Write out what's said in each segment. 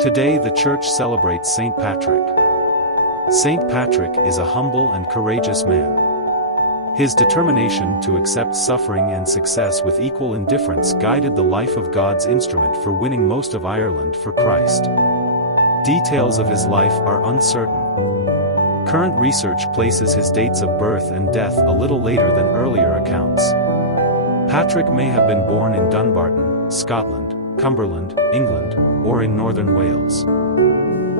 Today the church celebrates Saint Patrick. Saint Patrick is a humble and courageous man. His determination to accept suffering and success with equal indifference guided the life of God's instrument for winning most of Ireland for Christ. Details of his life are uncertain. Current research places his dates of birth and death a little later than earlier accounts. Patrick may have been born in Dunbarton, Scotland, Cumberland, England, or in northern Wales.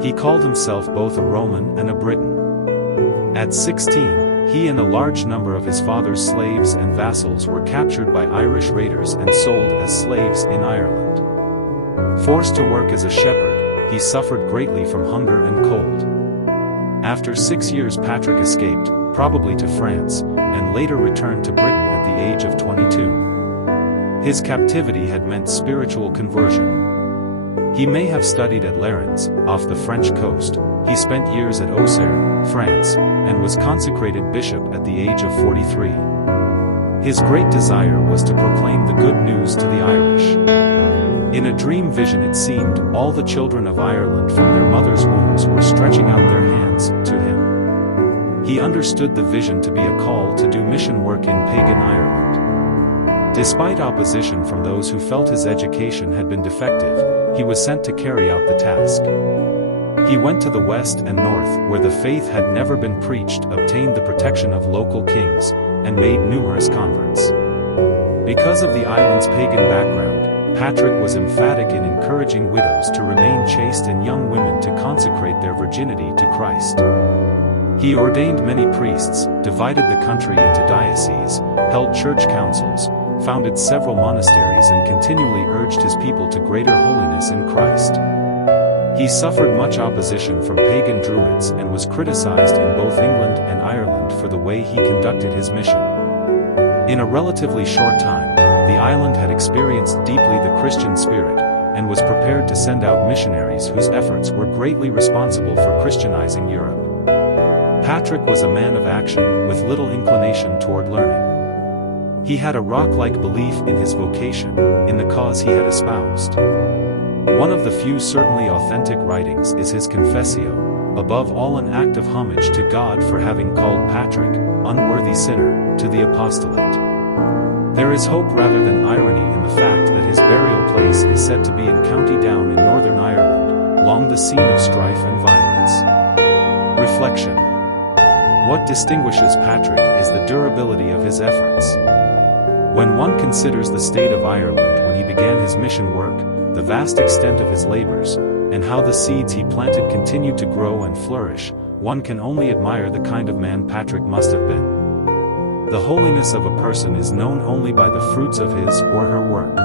He called himself both a Roman and a Briton. At 16, he and a large number of his father's slaves and vassals were captured by Irish raiders and sold as slaves in Ireland. Forced to work as a shepherd, he suffered greatly from hunger and cold. After 6 years Patrick escaped, probably to France, and later returned to Britain at the age of 22. His captivity had meant spiritual conversion. He may have studied at Lérins, off the French coast. He spent years at Auxerre, France, and was consecrated bishop at the age of 43. His great desire was to proclaim the good news to the Irish. In a dream vision it seemed all the children of Ireland from their mother's wombs were stretching out their hands to him. He understood the vision to be a call to do mission work in pagan Ireland. Despite opposition from those who felt his education had been defective, he was sent to carry out the task. He went to the west and north where the faith had never been preached, obtained the protection of local kings, and made numerous converts. Because of the island's pagan background, Patrick was emphatic in encouraging widows to remain chaste and young women to consecrate their virginity to Christ. He ordained many priests, divided the country into dioceses, held church councils, founded several monasteries and continually urged his people to greater holiness in Christ. He suffered much opposition from pagan druids and was criticized in both England and Ireland for the way he conducted his mission. In a relatively short time, the island had experienced deeply the Christian spirit, and was prepared to send out missionaries whose efforts were greatly responsible for Christianizing Europe. Patrick was a man of action, with little inclination toward learning. He had a rock-like belief in his vocation, in the cause he had espoused. One of the few certainly authentic writings is his Confessio, above all an act of homage to God for having called Patrick, unworthy sinner, to the apostolate. There is hope rather than irony in the fact that his burial place is said to be in County Down in Northern Ireland, long the scene of strife and violence. Reflection. What distinguishes Patrick is the durability of his efforts. When one considers the state of Ireland when he began his mission work, the vast extent of his labors, and how the seeds he planted continued to grow and flourish, one can only admire the kind of man Patrick must have been. The holiness of a person is known only by the fruits of his or her work.